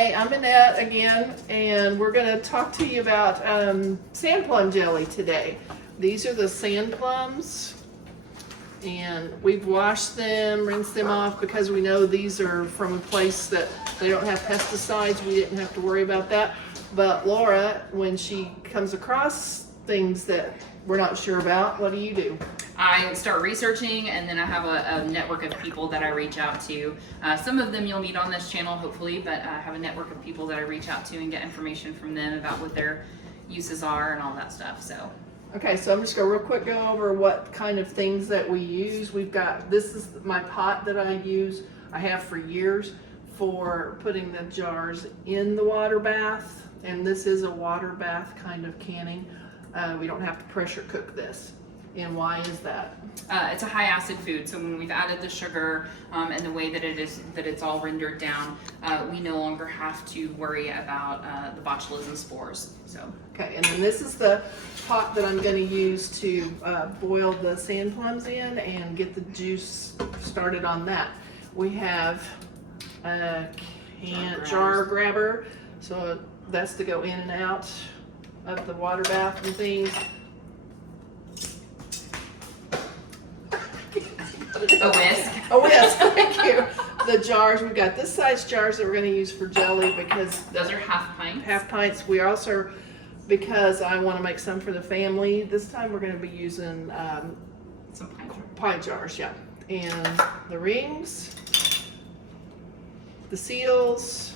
Hey, I'm Annette again, and we're going to talk to you about sand plum jelly today. These are the sand plums, and we've washed them, rinsed them off because we know these are from a place that they don't have pesticides. We didn't have to worry about that. But Laura, when she comes across things that we're not sure about, what do? I start researching, and then I have a network of people that I reach out to. Some of them you'll meet on this channel, hopefully, but I have a network of people that I reach out to and get information from them about what their uses are and all that stuff. So. Okay, so I'm just gonna real quick go over what kind of things that we use. We've got, this is my pot that I use, I have for years, for putting the jars in the water bath, and this is a water bath kind of canning. We don't have to pressure cook this. And why is that? It's a high acid food, so when we've added the sugar and the way that it's all rendered down, we no longer have to worry about the botulism spores. So. Okay, and then this is the pot that I'm going to use to boil the sand plums in and get the juice started on that. We have a jar grabber, so that's to go in and out of the water bath and things. A whisk. A whisk, thank you. The jars, we've got this size jars that we're going to use for jelly because those are half pints. Half pints. We also, because I want to make some for the family, this time we're going to be using some pint jars, yeah. And the rings, the seals,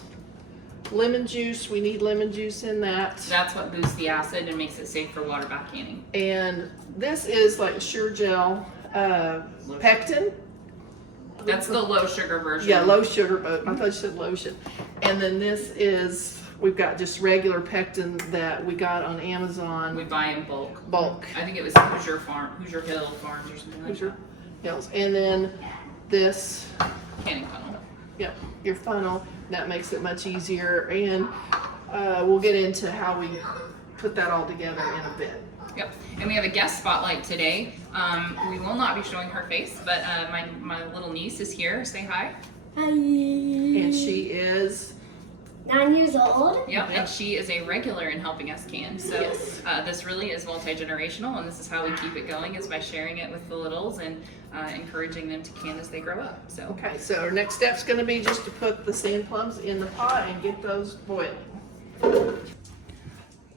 lemon juice. We need lemon juice in that. That's what boosts the acid and makes it safe for water bath canning. And this is like Sure Gel pectin. That's the low sugar version. Yeah, low sugar, but I thought you said lotion. And then this is, we've got just regular pectin that we got on Amazon. We buy in bulk. Bulk. I think it was Hoosier Hill Farms or something like Hoosier that. Hills. And then this. Canning funnel. Yep, your funnel. That makes it much easier. And we'll get into how we put that all together in a bit. Yep, and we have a guest spotlight today. We will not be showing her face, but my little niece is here. Say hi. Hi. And she is 9 years old. Yep, and she is a regular in helping us can. So yes. This really is multi-generational, and this is how we keep it going, is by sharing it with the littles and encouraging them to can as they grow up. So. Okay, so our next step's going to be just to put the sand plums in the pot and get those boiling.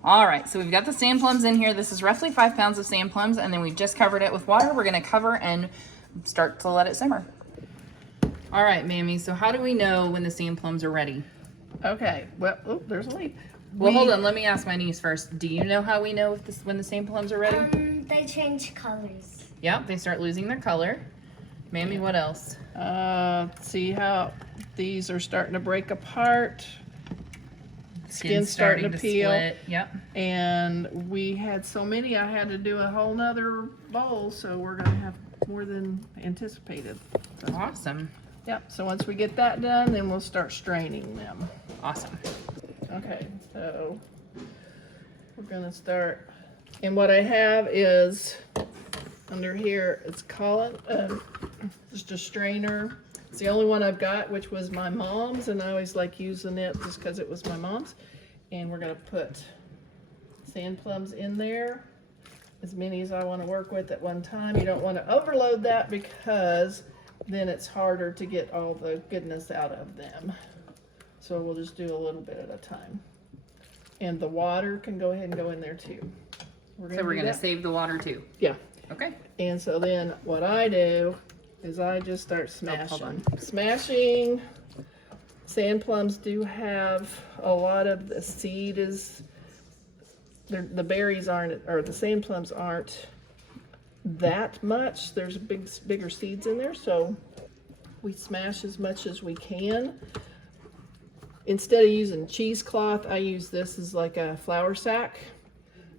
All right, so we've got the sand plums in here. This is roughly 5 pounds of sand plums, and then we've just covered it with water. We're gonna cover and start to let it simmer. All right, Mammy, so how do we know when the sand plums are ready? Okay, well, oh, there's a leak. Well, hold on, let me ask my niece first. Do you know how we know if when the sand plums are ready? They change colors. Yep, they start losing their color. Mammy, what else? See how these are starting to break apart. Skin's starting to peel. Split. Yep. And we had so many, I had to do a whole nother bowl, so we're gonna have more than anticipated. So, Awesome. yep, so once we get that done, then we'll start straining them. Awesome. Okay, so we're gonna start, and what I have is, under here, it's just a strainer. It's the only one I've got, which was my mom's, and I always like using it just because it was my mom's. And we're gonna put sand plums in there, as many as I want to work with at one time. You don't want to overload that because then it's harder to get all the goodness out of them. So we'll just do a little bit at a time. And the water can go ahead and go in there too. So we're gonna save the water too. Yeah. Okay. And so then what I do is I just start smashing. Smashing. Sand plums do have a lot of the seed the berries aren't, or the sand plums aren't that much. There's bigger seeds in there, so we smash as much as we can. Instead of using cheesecloth, I use this as like a flour sack.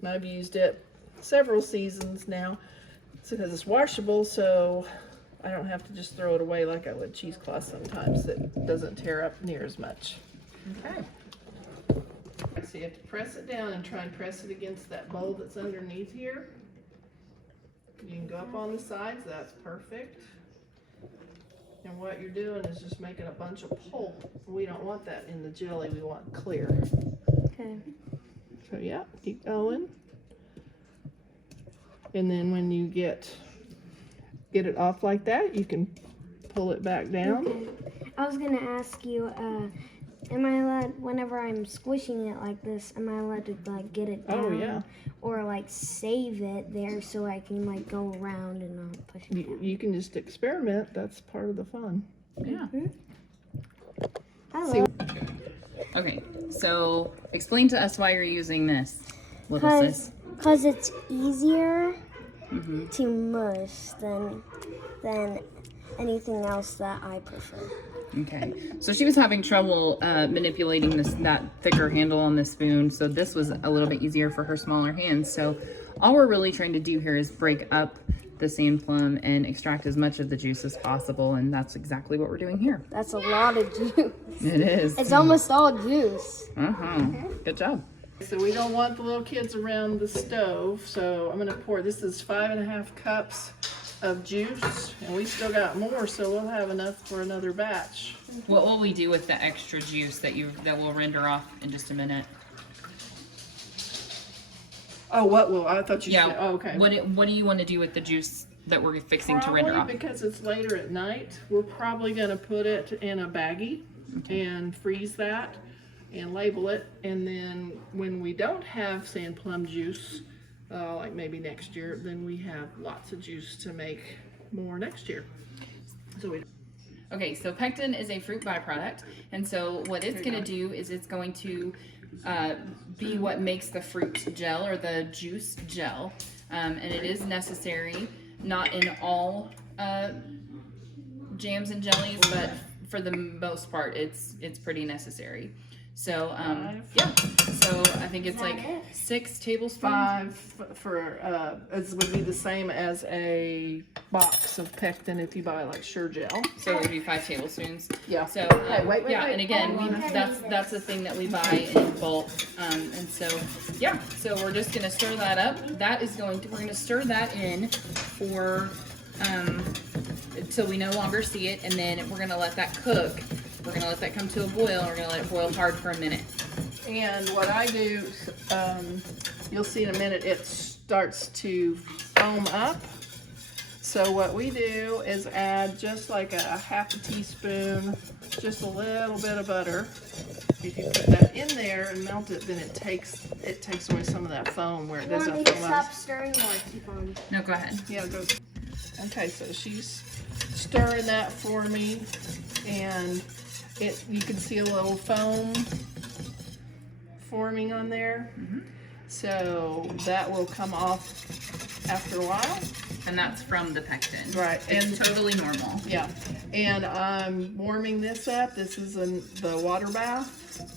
And I've used it several seasons now because it's washable, so I don't have to just throw it away like I would cheesecloth sometimes. It doesn't tear up near as much. Okay. So you have to press it down and try and press it against that bowl that's underneath here. You can go up on the sides, that's perfect. And what you're doing is just making a bunch of pulp. We don't want that in the jelly, we want clear. Okay. So yeah, keep going. And then when you get it off like that, you can pull it back down. Okay. I was gonna ask you, am I allowed, whenever I'm squishing it like this, am I allowed to like get it down? Oh yeah. Or like save it there so I can like go around and not push it down? You can just experiment. That's part of the fun. Yeah. I See- love Okay, so explain to us why you're using this, little sis. because it's easier Mm-hmm. to mush than anything else that I prefer. Okay, so she was having trouble manipulating that thicker handle on the spoon, so this was a little bit easier for her smaller hands. So all we're really trying to do here is break up the sand plum and extract as much of the juice as possible, and that's exactly what we're doing here. That's a lot of juice. It is. It's almost all juice. Good job. So we don't want the little kids around the stove, so I'm gonna pour, this is 5.5 cups of juice, and we still got more, so we'll have enough for another batch. What will we do with the extra juice that we'll render off in just a minute? Oh, what will, I thought you said, oh, okay. What do you want to do with the juice that we're fixing to render off? Probably because it's later at night, we're probably gonna put it in a baggie and freeze that and label it, and then when we don't have sand plum juice, like maybe next year, then we have lots of juice to make more next year. So we Okay, so pectin is a fruit byproduct, and so what it's going to do is it's going to be what makes the fruit gel or the juice gel, and it is necessary, not in all jams and jellies, but for the most part, it's pretty necessary. So yeah, so I think it's like 6 tablespoons. 5 for it would be the same as a box of pectin if you buy like Sure Gel. So it would be 5 tablespoons. Yeah. So Hey, wait, yeah, wait. and again, that's the thing that we buy in bulk. And so yeah, so we're just gonna stir that up. We're gonna stir that in for until we no longer see it, and then we're gonna let that cook. We're gonna let that come to a boil. We're gonna let it boil hard for a minute. And what I do, you'll see in a minute, it starts to foam up. So what we do is add just like a half a teaspoon, just a little bit of butter. If you put that in there and melt it, then it takes away some of that foam where it Want me doesn't to foam stop up. stirring or keep on? No, go ahead. Yeah, it goes. Okay, so she's stirring that for me, and you can see a little foam forming on there. So that will come off after a while. And that's from the pectin. Right, It's and totally normal. yeah, and I'm warming this up. This is the water bath.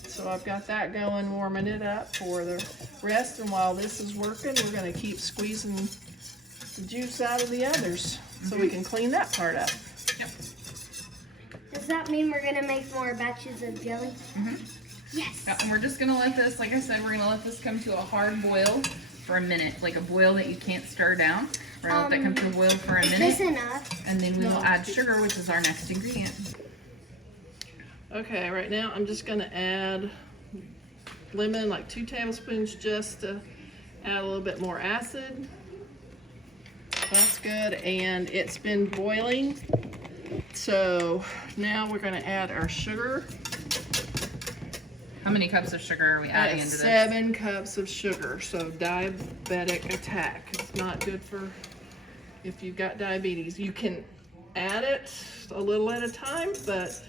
So I've got that going, warming it up for the rest. And while this is working, we're gonna keep squeezing the juice out of the others so we can clean that part up. Yep. Does that mean we're gonna make more batches of jelly? Yes. Yeah, and we're just gonna let this, like I said, we're gonna let this come to a hard boil for a minute, like a boil that you can't stir down. We're gonna let that come to a boil for a Is minute, this enough? and then we will No. add sugar, which is our next ingredient. Okay, right now I'm just gonna add lemon, like 2 tablespoons, just to add a little bit more acid. That's good, and it's been boiling. So now we're gonna add our sugar. How many cups of sugar are we adding into this? 7 cups of sugar, so diabetic attack. It's not good for if you've got diabetes. You can add it a little at a time, but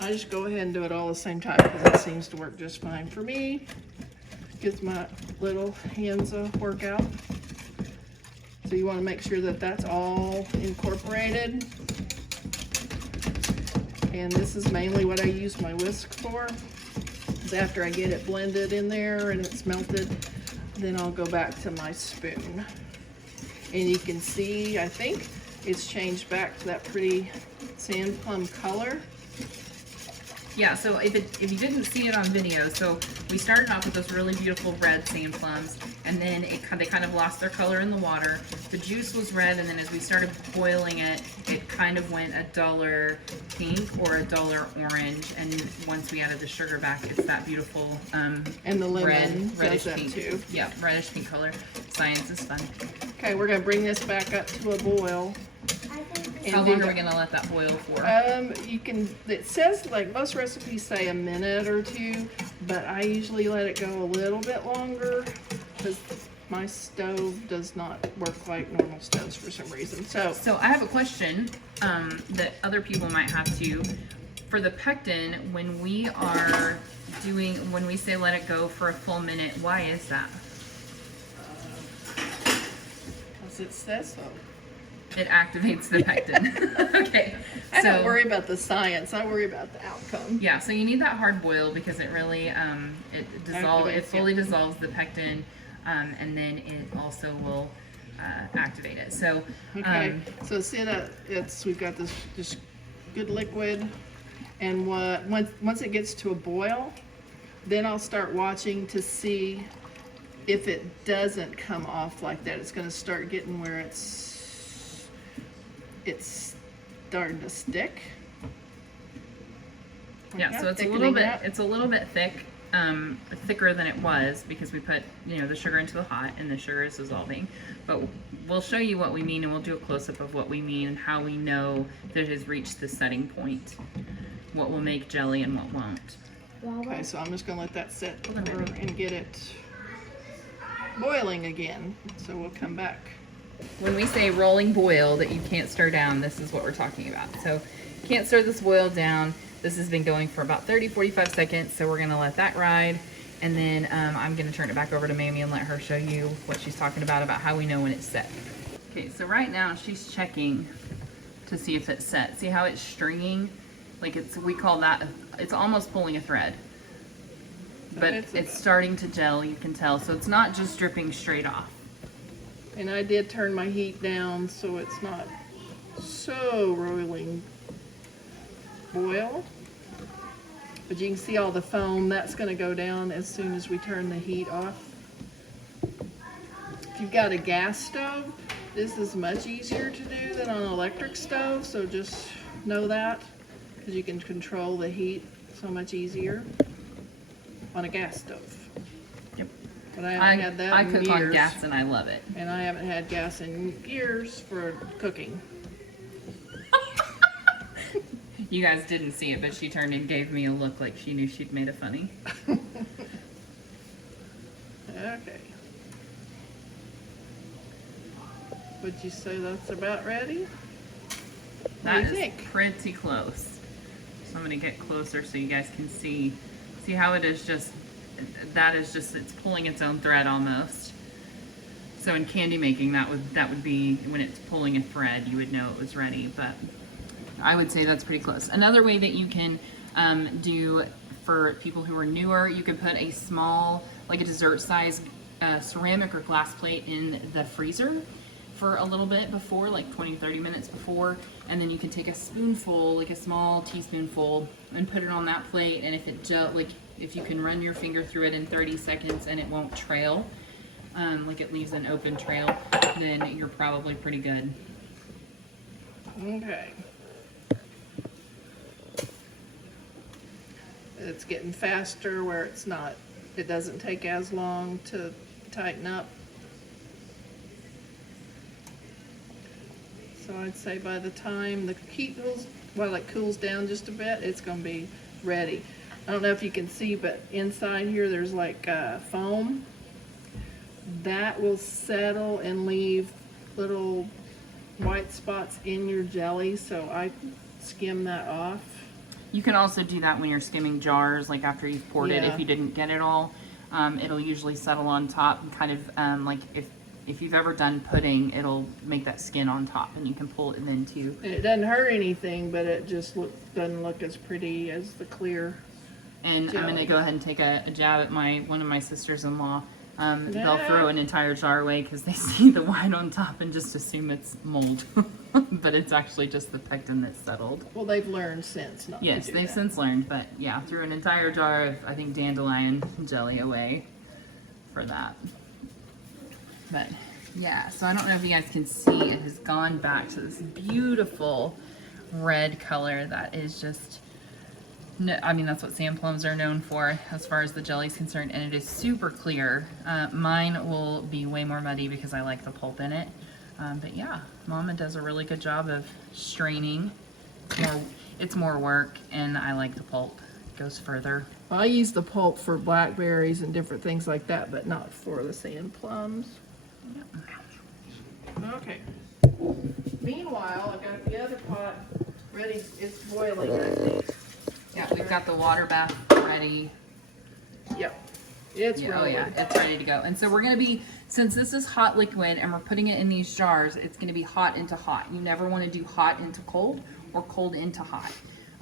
I just go ahead and do it all at the same time because it seems to work just fine for me. Gives my little hands a workout. So you want to make sure that that's all incorporated. And this is mainly what I use my whisk for. After I get it blended in there and it's melted, then I'll go back to my spoon. And you can see, I think it's changed back to that pretty sand plum color. Yeah, so if you didn't see it on video, so we started off with those really beautiful red sand plums, and then they kind of lost their color in the water. The juice was red, and then as we started boiling it, it kind of went a duller pink or a duller orange, and once we added the sugar back, it's that beautiful And the lemon reddish does that pink. too. Yeah, reddish pink color. Science is fun. Okay, we're gonna bring this back up to a boil. How long are we gonna let that boil for? You can, it says, like, most recipes say a minute or two, but I usually let it go a little bit longer because my stove does not work like normal stoves for some reason. So I have a question that other people might have too. For the pectin, when we say let it go for a full minute, why is that? as it says so. It activates the pectin. Okay. I don't worry about the science. I worry about the outcome. Yeah, so you need that hard boil because it really it fully dissolves the pectin, and then it also will activate it. So Okay, so see that we've got this good liquid, and once it gets to a boil, then I'll start watching to see if it doesn't come off like that. It's going to start getting where it's starting to stick. yeah, so it's a little bit thick, thicker than it was because we put the sugar into the hot and the sugar is dissolving. But we'll show you what we mean, and we'll do a close-up of what we mean and how we know that it has reached the setting point. What will make jelly and what won't. Okay, so I'm just going to let that sit and get it boiling again. So we'll come back. When we say rolling boil that you can't stir down, this is what we're talking about. So you can't stir this boil down. This has been going for about 30-45 seconds, so we're going to let that ride. And then I'm going to turn it back over to Mamie and let her show you what she's talking about how we know when it's set. Okay, so right now she's checking to see if it's set. See how it's stringing? Like we call that, it's almost pulling a thread. But it's starting to gel, you can tell. So it's not just dripping straight off. And I did turn my heat down so it's not so roiling boil. But you can see all the foam, that's going to go down as soon as we turn the heat off. If you've got a gas stove, this is much easier to do than on an electric stove, so just know that, because you can control the heat so much easier on a gas stove. Yep. But I haven't had that in years. I cook on gas and I love it. And I haven't had gas in years for cooking. You guys didn't see it, but she turned and gave me a look like she knew she'd made a funny. Okay. Would you say that's about ready? That What do you is think? pretty close. So I'm gonna get closer so you guys can see how it is just, it's pulling its own thread almost. So in candy making, that would be when it's pulling a thread, you would know it was ready, but I would say that's pretty close. Another way that you can do for people who are newer, you could put a small, like a dessert size ceramic or glass plate in the freezer for a little bit before, like 20-30 minutes before, and then you can take a spoonful, like a small teaspoonful, and put it on that plate, and if you can run your finger through it in 30 seconds and it won't trail, like it leaves an open trail, then you're probably pretty good. Okay. It's getting faster where it doesn't take as long to tighten up. So I'd say by the time the heat cools down just a bit, it's going to be ready. I don't know if you can see, but inside here there's like foam. That will settle and leave little white spots in your jelly, so I skim that off. You can also do that when you're skimming jars, like after you've poured it, Yeah. if you didn't get it all. It'll usually settle on top and kind of like if you've ever done pudding, it'll make that skin on top and you can pull it then too. And it doesn't hurt anything, but it just doesn't look as pretty as the clear. And I'm gonna go ahead and take a jab at one of my sisters-in-law. They'll Yeah. throw an entire jar away because they see the white on top and just assume it's mold. but it's actually just the pectin that's settled. Well, they've learned since not Yes, to do they've that. since learned, but yeah, threw an entire jar of, I think, dandelion jelly away for that. But yeah, so I don't know if you guys can see, it has gone back to this beautiful red color that is just, no, I mean, that's what sand plums are known for as far as the jelly is concerned, and it is super clear. Mine will be way more muddy because I like the pulp in it. But yeah, Mama does a really good job of straining. It's more work, and I like the pulp. It goes further. I use the pulp for blackberries and different things like that, but not for the sand plums. Okay. Meanwhile, I've got the other pot ready. It's boiling, I think. Yeah, we've got the water bath ready. Yep. It's Yeah, oh rolling. yeah, it's ready to go. And so we're gonna be, since this is hot liquid and we're putting it in these jars, it's gonna be hot into hot. You never wanna do hot into cold or cold into hot.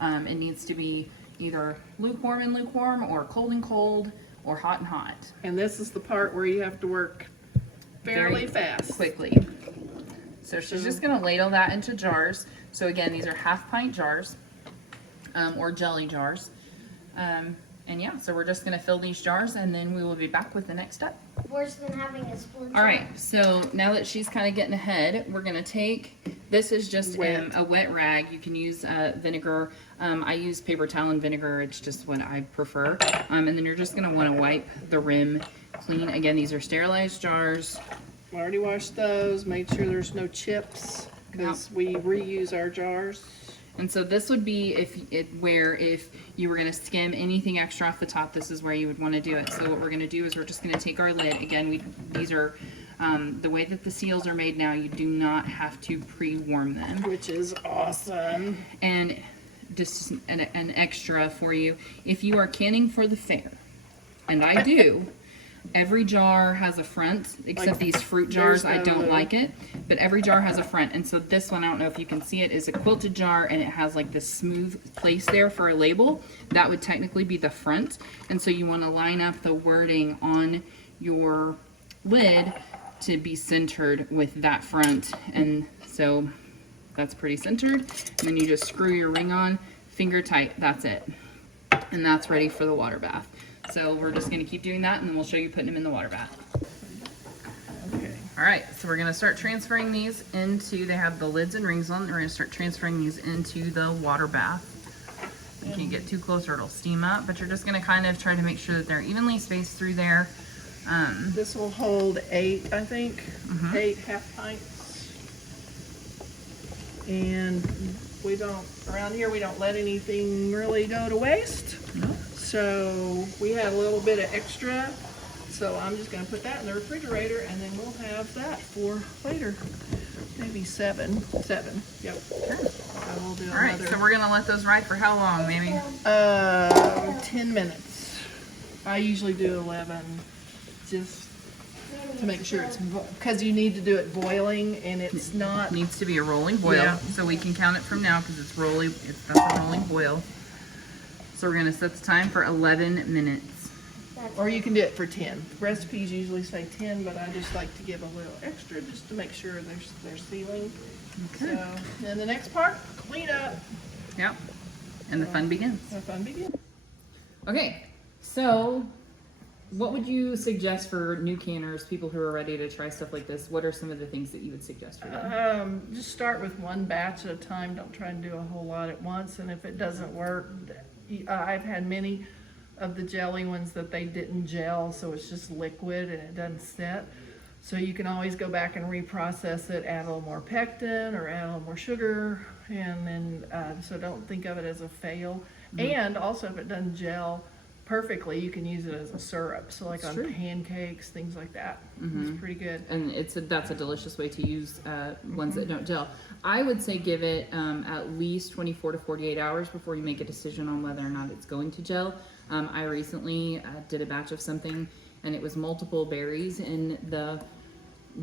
It needs to be either lukewarm and lukewarm, or cold and cold, or hot and hot. And this is the part where you have to work fairly fast. Quickly. So she's just gonna ladle that into jars. So again, these are 1/2 pint jars, or jelly jars. And yeah, so we're just gonna fill these jars and then we will be back with the next step. Worse than having a split. All right, so now that she's kind of getting ahead, we're gonna take, this is just Wet. a wet rag. You can use vinegar. I use paper towel and vinegar. It's just what I prefer. And then you're just gonna wanna wipe the rim clean. Again, these are sterilized jars. I already washed those, made sure there's no chips, because we reuse our jars. And so this would be if you were gonna skim anything extra off the top, this is where you would wanna do it. So what we're gonna do is we're just gonna take our lid. Again, these are, the way that the seals are made now, you do not have to pre-warm them. Which is awesome. And just an extra for you, if you are canning for the fair, and I do, every jar has a front, except Like, these fruit jars, I there's don't the- like it, but every jar has a front. And so this one, I don't know if you can see it, is a quilted jar, and it has like this smooth place there for a label. That would technically be the front. And so you want to line up the wording on your lid to be centered with that front. And so that's pretty centered. And then you just screw your ring on, finger tight, that's it. And that's ready for the water bath. So we're just gonna keep doing that, and then we'll show you putting them in the water bath. Okay. All right, so we're gonna start transferring these into, they have the lids and rings on. We're gonna start transferring these into the water bath. You can't get too close or it'll steam up, but you're just gonna kind of try to make sure that they're evenly spaced through there. This will hold 8, I think. 8 half pints. And we don't, around here, we don't let anything really go to waste. Nope. So we had a little bit of extra. So I'm just gonna put that in the refrigerator and then we'll have that for later. Maybe 7. Yep. I will do All right, another. so we're gonna let those ride for how long, maybe? 10 minutes. I usually do 11, just to make sure it's, because you need to do it boiling and it's not, Needs to be a rolling boil, Yeah. so we can count it from now because it's rolling. That's a rolling boil. So we're gonna set the time for 11 minutes. or you can do it for 10. Recipes usually say 10, but I just like to give a little extra just to make sure they're sealing. Okay. So then the next part, clean up. Yep. And the fun begins. The fun begins. Okay, so what would you suggest for new canners, people who are ready to try stuff like this? What are some of the things that you would suggest for them? Just start with one batch at a time. Don't try and do a whole lot at once. And if it doesn't work, I've had many of the jelly ones that they didn't gel, so it's just liquid and it doesn't set. So you can always go back and reprocess it, add a little more pectin or add a little more sugar, and then so don't think of it as a fail. And also, if it doesn't gel perfectly, you can use it as a syrup. So like That's on true. pancakes, things like that. It's pretty good. And that's a delicious way to use ones that don't gel. I would say give it at least 24 to 48 hours before you make a decision on whether or not it's going to gel. I recently did a batch of something, and it was multiple berries in the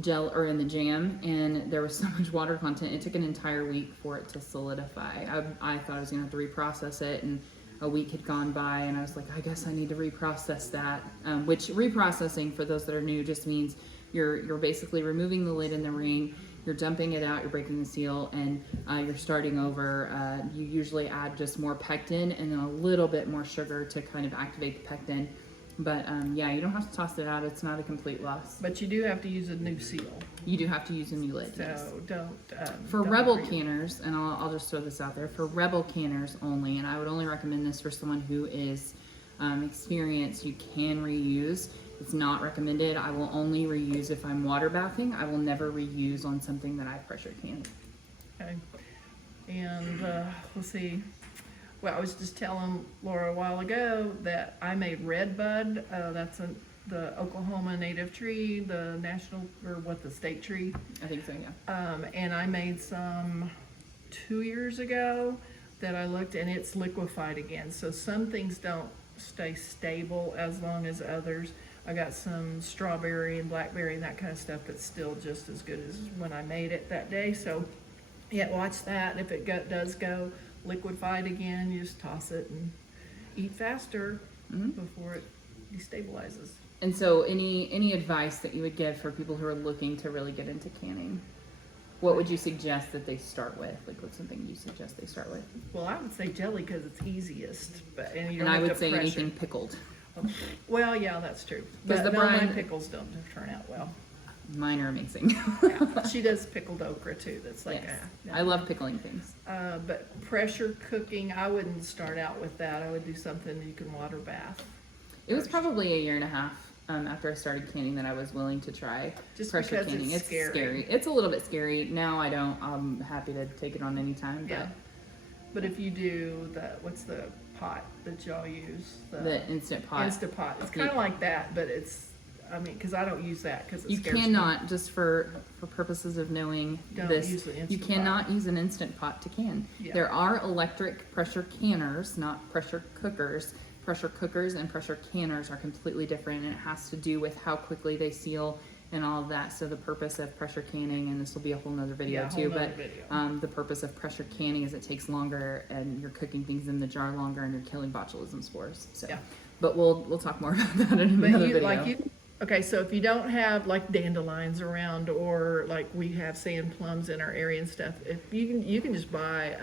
gel or in the jam, and there was so much water content. It took an entire week for it to solidify. I thought I was gonna have to reprocess it, and a week had gone by, and I was like, I guess I need to reprocess that. Which reprocessing, for those that are new, just means you're basically removing the lid and the ring, you're dumping it out, you're breaking the seal, and you're starting over. You usually add just more pectin and then a little bit more sugar to kind of activate the pectin. But yeah, you don't have to toss it out. It's not a complete loss. But you do have to use a new seal. You do have to use a new lid. So Yes. don't. For don't Rebel re- canners, and I'll just throw this out there, for Rebel canners only, and I would only recommend this for someone who is experienced, you can reuse. It's not recommended. I will only reuse if I'm water bathing. I will never reuse on something that I pressure canned. Okay. And let's see. Well, I was just telling Laura a while ago that I made red bud. That's the Oklahoma native tree, the national, or what, the state tree. I think so, yeah. And I made some 2 years ago that I looked, and it's liquefied again. So some things don't stay stable as long as others. I got some strawberry and blackberry and that kind of stuff that's still just as good as when I made it that day. So yeah, watch that. If it does go liquefied again, you just toss it and eat faster before it destabilizes. And so any advice that you would give for people who are looking to really get into canning? What would you suggest that they start with? Like, what's something you suggest they start with? Well, I would say jelly because it's easiest, and you And don't I have would to say pressure. anything pickled. Well, yeah, that's true. Does But the no, my brine- pickles don't turn out well. Mine are amazing. Yeah. She does pickled okra too. That's like Yes. yeah. I love pickling things. But pressure cooking, I wouldn't start out with that. I would do something you can water bath. It was probably a year and a half after I started canning that I was willing to try Just pressure because canning. it's scary. It's a little bit scary. Now I don't. I'm happy to take it on any time. But Yeah. But if you do what's the pot that y'all use? the Instant Pot. Instapot. It's kind of like that, but it's, I mean, because I don't use that because it You scares me. cannot, just for purposes of knowing Don't this, use the you Instant cannot use an Instant Pot to can. Yeah. There are electric pressure canners, not pressure cookers. Pressure cookers and pressure canners are completely different, and it has to do with how quickly they seal and all of that. So the purpose of pressure canning, and this will be a whole nother video Yeah, a whole too, nother but video. the purpose of pressure canning is it takes longer and you're cooking things in the jar longer and you're killing botulism spores. So, Yeah. but we'll talk more about that in But another you, video. okay, so if you don't have like dandelions around, or like we have sand plums in our area and stuff, if you can just buy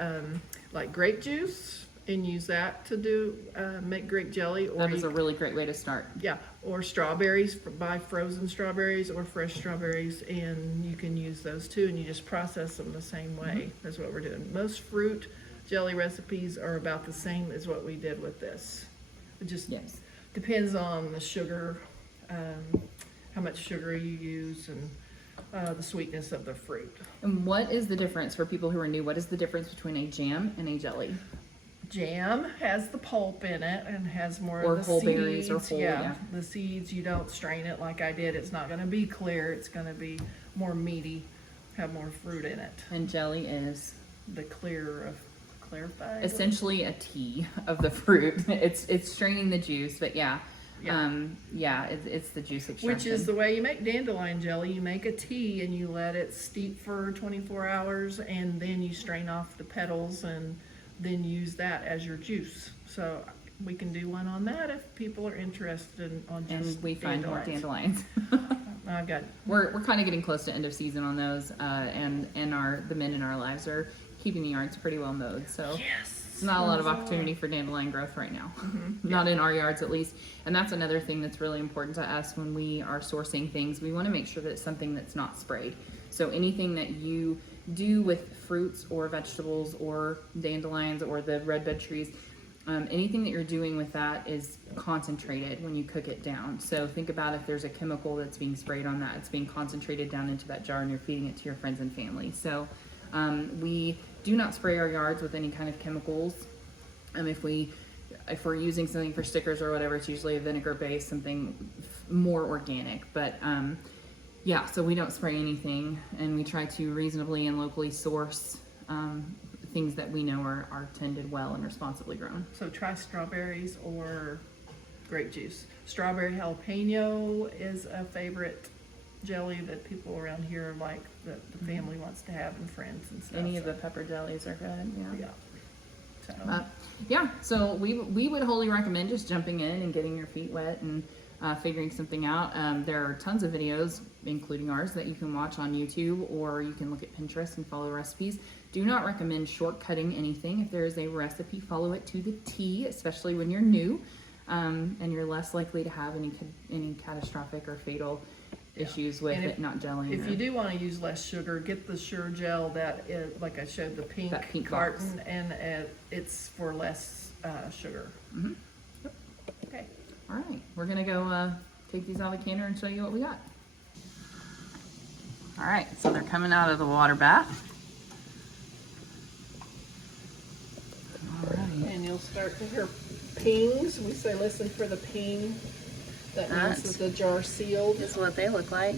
like grape juice and use that to do make grape jelly, or That is a really great way to start. yeah, or strawberries. Buy frozen strawberries or fresh strawberries, and you can use those too, and you just process them the same way. That's what we're doing. Most fruit jelly recipes are about the same as what we did with this. It just Yes. depends on the sugar, how much sugar you use, and the sweetness of the fruit. And what is the difference for people who are new? What is the difference between a jam and a jelly? Jam has the pulp in it and has more Or of the whole seeds. berries or whole, yeah. The seeds, you don't strain it like I did. It's not going to be clear. It's going to be more meaty, have more fruit in it. And jelly is The clear of clarified. essentially a tea of the fruit. It's straining the juice, but yeah. Yeah. It's the juice extraction. Which is the way you make dandelion jelly. You make a tea and you let it steep for 24 hours, and then you strain off the petals and then use that as your juice. So we can do one on that if people are interested on just and we find more dandelions. I've got We're kind of getting close to end of season on those, and the men in our lives are keeping the yards pretty well mowed. So yes. it's not a lot of opportunity for dandelion growth right now. Not in our yards at least. And that's another thing that's really important to us when we are sourcing things. We want to make sure that it's something that's not sprayed. So anything that you do with fruits or vegetables or dandelions or the red bud trees, anything that you're doing with that is concentrated when you cook it down. So think about if there's a chemical that's being sprayed on that, it's being concentrated down into that jar and you're feeding it to your friends and family. So we do not spray our yards with any kind of chemicals. If we're using something for stickers or whatever, it's usually a vinegar base, something more organic. But yeah, so we don't spray anything, and we try to reasonably and locally source things that we know are tended well and responsibly grown. So try strawberries or grape juice. Strawberry jalapeno is a favorite jelly that people around here like, that the family wants to have, and friends and stuff. Any of the pepper jellies are good. Yeah. So Yeah, so we would wholly recommend just jumping in and getting your feet wet and figuring something out. There are tons of videos, including ours, that you can watch on YouTube, or you can look at Pinterest and follow recipes. Do not recommend shortcutting anything. If there is a recipe, follow it to the T, especially when you're new, and you're less likely to have any catastrophic or fatal issues with And it not gelling. If you do want to use less sugar, get the Sure Gel that is, like I showed, the pink carton, box. and it's for less sugar. Mm-hmm. Yep. Okay. All right, we're gonna go take these out of the canner and show you what we got. All right, so they're coming out of the water bath. All right. And you'll start to hear pings. We say listen for the ping. That means that the jar's sealed. This is what they look like.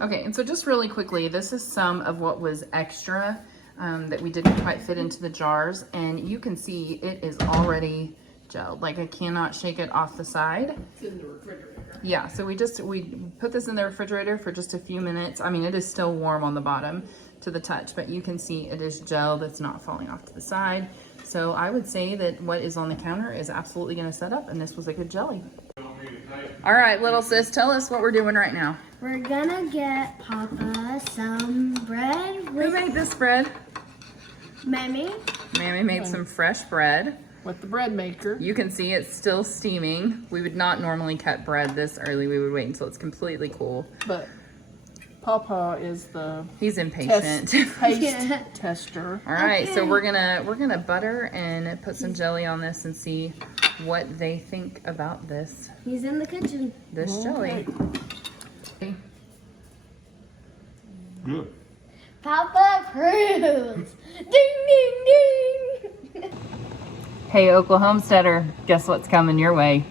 Okay, and so just really quickly, this is some of what was extra that we didn't quite fit into the jars, and you can see it is already gelled. Like, I cannot shake it off the side. It's in the refrigerator. Yeah, so we put this in the refrigerator for just a few minutes. I mean, it is still warm on the bottom to the touch, but you can see it is gelled. It's not falling off to the side. So I would say that what is on the counter is absolutely going to set up, and this was a good jelly. All right, little sis, tell us what we're doing right now. We're gonna get Papa some bread. Who made this bread? Mammy. Mammy made some fresh bread. With the bread maker. You can see it's still steaming. We would not normally cut bread this early. We would wait until it's completely cool. But Papa is He's impatient. taste tester. All right, Okay. so we're gonna butter and put some jelly on this and see what they think about this He's in the kitchen. jelly. Good. Papa approves. Ding, ding, ding. Hey, Oklahomesteader, guess what's coming your way?